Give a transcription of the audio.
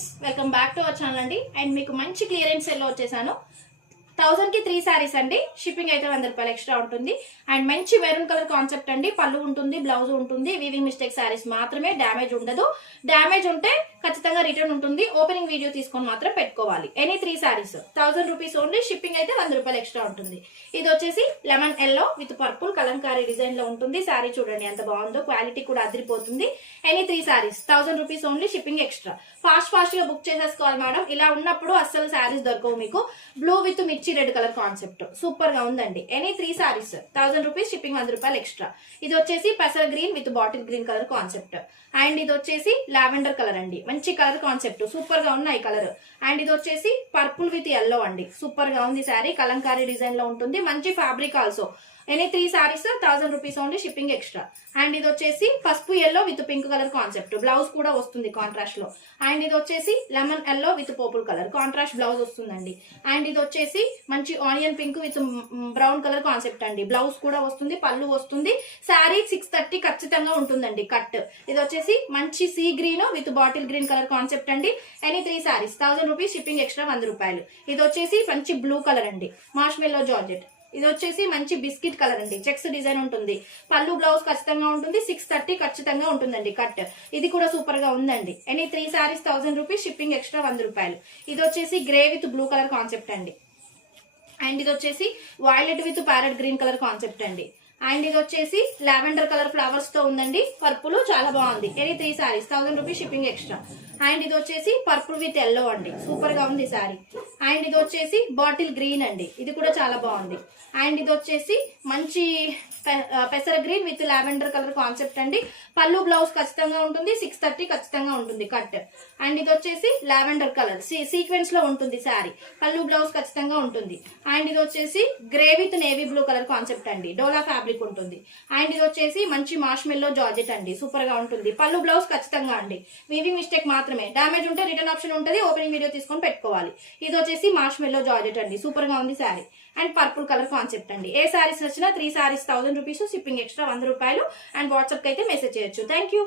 Friends, welcome back to our channel అండి. And మీకు మంచి క్లియరెన్స్ సేల్ లో వచ్చేసాను. 1000 కి 3 సారీస్ అండి. షిప్పింగ్ అయితే 100 రూపాయలు ఎక్స్ట్రా ఉంటుంది. అండ్ మంచి మెరూన్ కలర్ కాన్సెప్ట్ అండి. పళ్ళు ఉంటుంది, బ్లౌజ్ ఉంటుంది. వీవింగ్ మిస్టేక్ సారీస్ మాత్రమే, డ్యామేజ్ ఉండదు. డ్యామేజ్ ఉంటే ఖచ్చితంగా రిటర్న్ ఉంటుంది. ఓపెనింగ్ వీడియో తీసుకొని మాత్రం పెట్టుకోవాలి. Any 3 saris 1000 rupees only. Shipping అయితే 100 రూపాయలు ఎక్స్ట్రా ఉంటుంది. ఇది వచ్చేసి lemon yellow with purple Kalamkari design లో ఉంటుంది. సారీ చూడండి ఎంత బాగుందో, క్వాలిటీ కూడా అదిరిపోతుంది. Any 3 saris 1000 rupees only. Shipping extra. Fast గా బుక్ చేసేసుకోవాలి మేడం. ఇలా ఉన్నప్పుడు అస్సలు సారీస్ దొరకవు మీకు. బ్లూ విత్ మిర్చి రెడ్ కలర్ కాన్సెప్ట్ సూపర్ గా ఉందండి. Any 3 saris 1000 rupees. షిప్పింగ్ 100 రూపాయలు ఎక్స్ట్రా. ఇది వచ్చేసి పెసర green with bottle green colour concept. And ఇది వచ్చేసి లావెండర్ కలర్ అండి. మంచి కలర్ కాన్సెప్ట్, సూపర్ గా ఉన్నాయి కలర్. అండ్ ఇది వచ్చేసి పర్పుల్ విత్ ఎల్లో అండి. సూపర్ గా ఉంది సారీ. కలంకారీ డిజైన్ లో ఉంటుంది. మంచి fabric also. Any 3 saris 1000 rupees only. Shipping extra. And ఇది వచ్చేసి పసుపు yellow with pink colour concept. Blouse కూడా వస్తుంది కాంట్రాస్ట్ లో. అండ్ ఇది వచ్చేసి lemon yellow with purple colour contrast blouse వస్తుందండి. అండ్ ఇది వచ్చేసి మంచి onion pink with brown colour concept అండి. బ్లౌజ్ కూడా వస్తుంది, పళ్ళు వస్తుంది. శారీ 630 ఖచ్చితంగా ఉంటుందండి కట్. ఇది వచ్చేసి మంచి sea green with bottle green colour concept అండి. Any 3 saris 1000 rupees. Shipping extra 100 రూపాయలు. ఇది వచ్చేసి మంచి బ్లూ కలర్ అండి. Marshmallow georgette. ఇది వచ్చేసి మంచి బిస్కెట్ కలర్ అండి. చెక్స్ డిజైన్ ఉంటుంది. పళ్ళు బ్లౌజ్ ఖచ్చితంగా ఉంటుంది. 630 ఖచ్చితంగా ఉంటుందండి కట్. ఇది కూడా సూపర్ గా ఉందండి. Any 3 saris 1000 rupees. Shipping extra 100 రూపాయలు. ఇది వచ్చేసి grey with blue colour concept అండి. అండ్ ఇది వచ్చేసి violet with parrot green colour concept అండి. అండ్ ఇది వచ్చేసి లావెండర్ కలర్ ఫ్లవర్స్ తో ఉందండి. పర్పుల్ చాలా బాగుంది. Any 3 saris 1000 rupees. Shipping extra. And ఇది వచ్చేసి పర్పుల్ విత్ ఎల్లో అండి. సూపర్ గా ఉంది సారీ. అండ్ ఇది వచ్చేసి బాటిల్ గ్రీన్ అండి. ఇది కూడా చాలా బాగుంది. అండ్ ఇది వచ్చేసి మంచి పెసర green with lavender colour concept అండి. పళ్ళు బ్లౌజ్ ఖచ్చితంగా ఉంటుంది. 630 ఖచ్చితంగా ఉంటుంది కట్. అండ్ ఇది వచ్చేసి లావెండర్ కలర్ సీక్వెన్స్ లో ఉంటుంది సారీ. పళ్ళు బ్లౌజ్ ఖచ్చితంగా ఉంటుంది. అండ్ ఇది వచ్చేసి grey with navy blue colour concept అండి. డోలా ఫ్యాబ్రిక్ ఉంటుంది. అండ్ ఇది వచ్చేసి మంచి మార్ష్మెల్లో జార్జెట్ అండి. సూపర్ గా ఉంటుంది. పళ్ళు బ్లౌజ్ ఖచ్చితంగా అండి. వీవింగ్ మిస్టేక్ మాత్రమే. డ్యామేజ్ ఉంటే రిటర్న్ ఆప్షన్ ఉంటుంది. ఓపెనింగ్ వీడియో తీసుకొని పెట్టుకోవాలి. ఇది వచ్చేసి మార్ష్మెల్లో జార్జెట్ అండి. సూపర్ గా ఉంది sorry. And purple colour concept అండి. ఏ సారీస్ నచ్చినా 3 సారీస్ 1000 రూపీస్. షిప్పింగ్ ఎక్స్ట్రా 100 రూపాయలు. అండ్ వాట్సాప్ కి అయితే మెసేజ్ చేయొచ్చు. Thank you.